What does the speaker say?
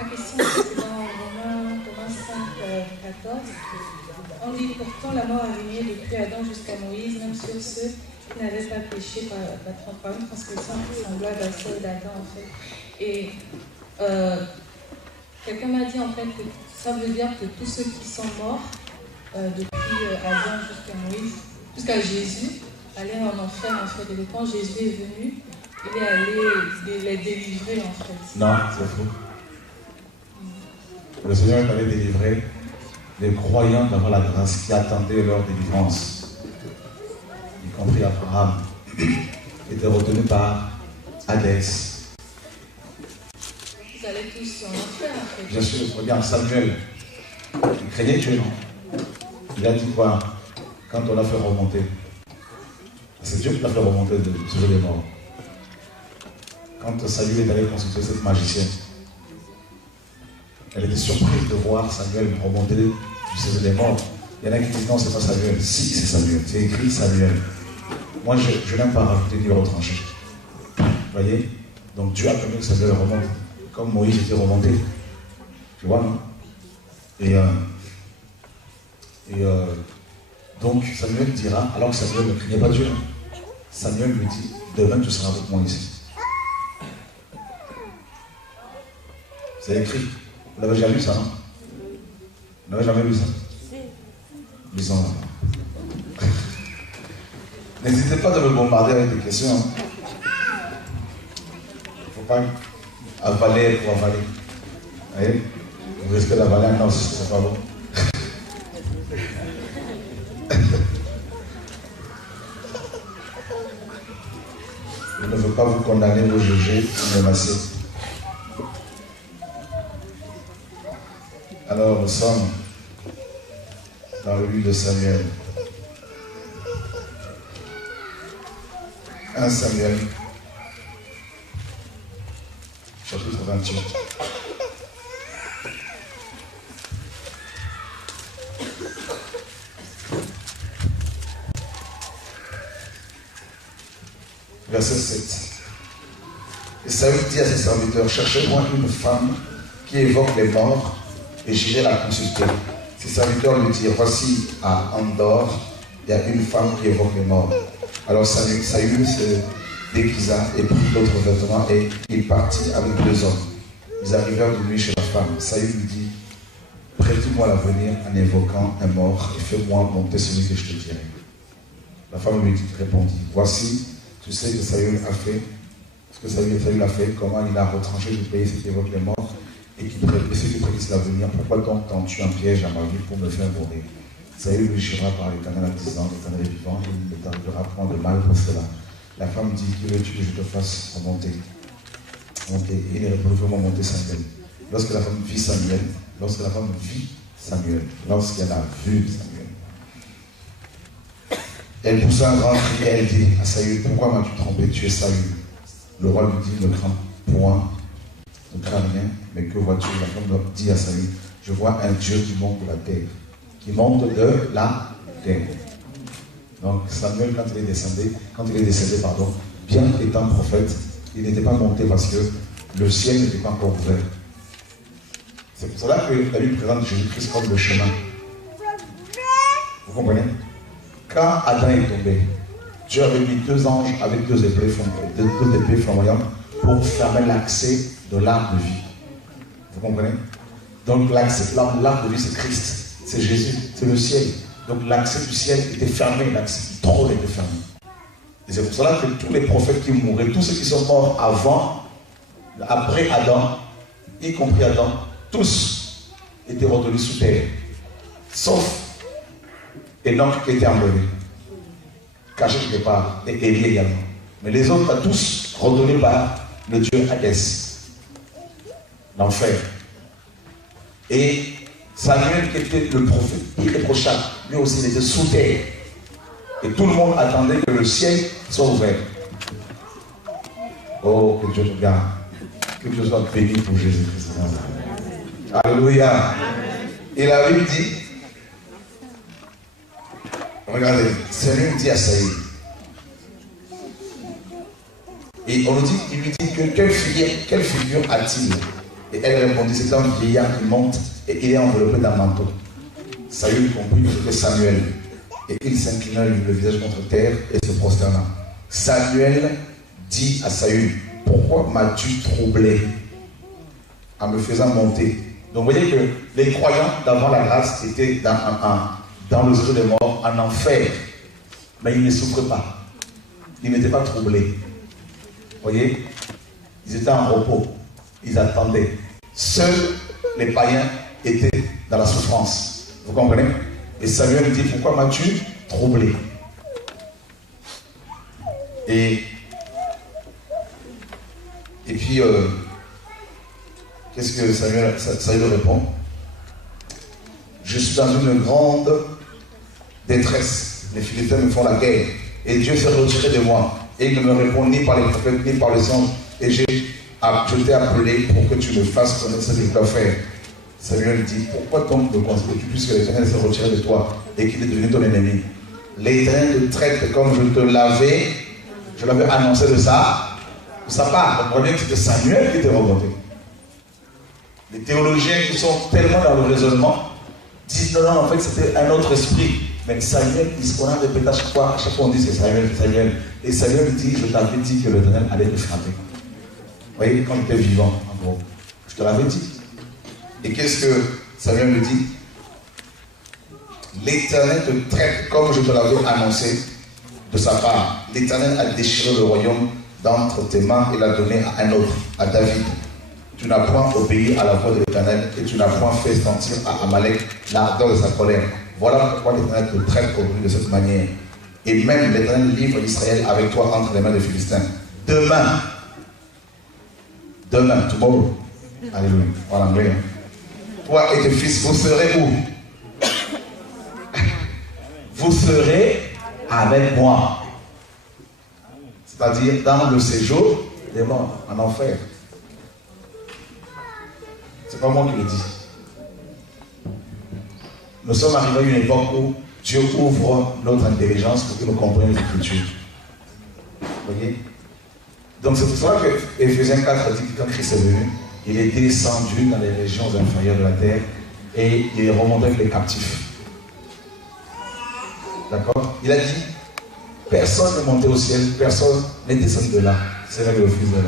Ma question, c'est dans Romains 5, 14. On dit pourtant la mort a régné depuis Adam jusqu'à Moïse, même sur ceux qui n'avaient pas péché par une transgression semblable à celle d'Adam, en fait. Et quelqu'un m'a dit, en fait, que ça veut dire que tous ceux qui sont morts depuis Adam jusqu'à Moïse, jusqu'à Jésus, allaient en enfer, en fait. Et quand Jésus est venu, il est allé les délivrer, en fait. Non, c'est faux. Le Seigneur est allé délivrer les croyants d'avoir la grâce qui attendaient leur délivrance, y compris Abraham, était retenu par Hadès. Vous allez tous en enfer, en fait. Bien sûr, regarde Samuel, il craignait Dieu, non? Il a dit quoi quand on l'a fait remonter? C'est Dieu qui l'a fait remonter de ce jeu des morts. Quand Samuel est allé consulter cette magicienne, elle était surprise de voir Samuel remonter du séjour des morts. Il y en a qui disent non, c'est pas Samuel. Si, c'est Samuel. C'est écrit Samuel. Moi, je n'aime pas rajouter du retranché. Vous voyez? Donc Dieu a permis que Samuel remonte. Comme Moïse était remonté. Tu vois, non? Donc Samuel dira, alors que Samuel ne craignait pas Dieu, Samuel lui dit, demain tu seras avec moi ici. C'est écrit. Vous l'avez jamais lu ça, non? Vous n'avez jamais lu ça? Lisons là. N'hésitez pas de me bombarder avec des questions. Il ne faut pas avaler pour avaler. Vous voyez? Vous risquez d'avaler un os, c'est pas bon. Je ne veux pas vous condamner, vous juger, vous menacer. Alors nous sommes dans le livre de Samuel. 1 Samuel, chapitre 28. Verset 7. Et Saül dit à ses serviteurs, cherchez-moi une femme qui évoque les morts, et j'irai la consulter. Ses serviteurs lui dirent, voici à Andor, il y a une femme qui évoque les morts. Alors Saül se déguisa et prit d'autres vêtements et il partit avec 2 hommes. Ils arrivèrent de nuit chez la femme. Saül lui dit, prête-moi l'avenir en évoquant un mort et fais-moi monter celui que je te dirai. La femme lui répondit, voici, tu sais que Saül a fait, ce que Saül a fait, comment il a retranché du pays ce qui évoque les morts, et ceux qui prédisent l'avenir, pourquoi donc tends-tu un piège à ma vie pour me faire mourir? Saül lui jura par l'Éternel en disant, l'Éternel est vivant, il ne t'arrivera point de mal pour cela. La femme dit, qui veux-tu que je te fasse remonter? Et il répond, vraiment monter Samuel. Lorsque la femme vit Samuel, lorsqu'elle a vu Samuel, elle poussa un grand cri et elle dit à Saül, pourquoi m'as-tu trompé? Tu es Saül. Le roi lui dit, ne crains point, ne crains rien, mais que vois-tu? La femme dit à Saül, je vois un Dieu qui monte de la terre. Qui monte de la terre. Donc Samuel, quand il est décédé, bien qu'étant prophète, il n'était pas monté parce que le ciel n'était pas encore ouvert. C'est pour cela que la Bible présente Jésus-Christ comme le chemin. Vous comprenez? Quand Adam est tombé, Dieu avait mis 2 anges avec 2 épées flamboyantes pour fermer l'accès de l'arbre de vie. Vous comprenez? Donc l'arbre de vie, c'est Christ, c'est Jésus, c'est le ciel. Donc l'accès du ciel était fermé, l'accès du trône était fermé. Et c'est pour cela que tous les prophètes qui mouraient, tous ceux qui sont morts avant, après Adam, y compris Adam, tous étaient retenus sous terre. Sauf Enoch qui était enlevé, caché quelque part, et Élie également. Mais les autres, tous retenus par le Dieu Hadès, l'enfer. Et Samuel, qui était le prophète irréprochable, lui aussi, il était sous terre. Et tout le monde attendait que le ciel soit ouvert. Oh, que Dieu nous garde. Que Dieu soit béni pour Jésus-Christ. Alléluia. Et la Bible dit, regardez, Samuel dit à Saül, et on nous dit, il lui dit que quelle figure a-t-il? Et elle répondit, c'est un vieillard qui monte et il est enveloppé d'un manteau. Saül comprit que c'était Samuel. Et il s'inclina le visage contre terre et se prosterna. Samuel dit à Saül, pourquoi m'as-tu troublé en me faisant monter? Donc vous voyez que les croyants d'avant la grâce étaient dans le séjour des morts, en enfer. Mais ils ne souffraient pas. Ils n'étaient pas troublés. Vous voyez? Ils étaient en repos. Ils attendaient. Seuls les païens étaient dans la souffrance. Vous comprenez? Et Samuel dit, pourquoi m'as-tu troublé? Et puis, qu'est-ce que Samuel répond? Je suis dans une grande détresse. Les Philistins me font la guerre. Et Dieu s'est retiré de moi. Et il ne me répond ni par les prophètes, ni par les anges. Et je t'ai appelé pour que tu me fasses connaître ce que je dois faire. Samuel dit, pourquoi donc me considères-tu puisque l'Éternel s'est retiré de toi et qu'il est devenu ton ennemi? L'Éternel te traite comme je l'avais annoncé de ça part. Vous comprenez que c'était Samuel qui était remonté. Les théologiens qui sont tellement dans le raisonnement disent non, en fait c'était un autre esprit. Mais Samuel, on a répété à chaque fois on dit c'est Samuel, c'est Samuel. Et Samuel dit, je t'avais dit que l'Éternel allait te frapper. Vous voyez, quand il était vivant, en gros. Je te l'avais dit. Et qu'est-ce que Samuel me dit? L'Éternel te traite comme je te l'avais annoncé de sa part. L'Éternel a déchiré le royaume d'entre tes mains et l'a donné à un autre, à David. Tu n'as point obéi à la voix de l'Éternel et tu n'as point fait sentir à Amalek l'ardeur de sa colère. Voilà pourquoi l'Éternel te traite aujourd'hui de cette manière. Et même l'Éternel livre Israël avec toi entre les mains des Philistins. Demain, tomorrow. Alléluia. En anglais. Toi et tes fils, vous serez où? Vous serez avec moi. C'est-à-dire dans le séjour des morts, en enfer. C'est pas moi qui le dis. Nous sommes arrivés à une époque où Dieu ouvre notre intelligence pour que nous comprenions les Écritures. Vous voyez? Donc c'est pour ça que Éphésiens 4 dit que quand Christ est venu, il est descendu dans les régions inférieures de la terre et il est remonté avec les captifs. D'accord? Il a dit, personne n'est monté au ciel, personne n'est descendu de là. C'est là que le Fils de l'homme.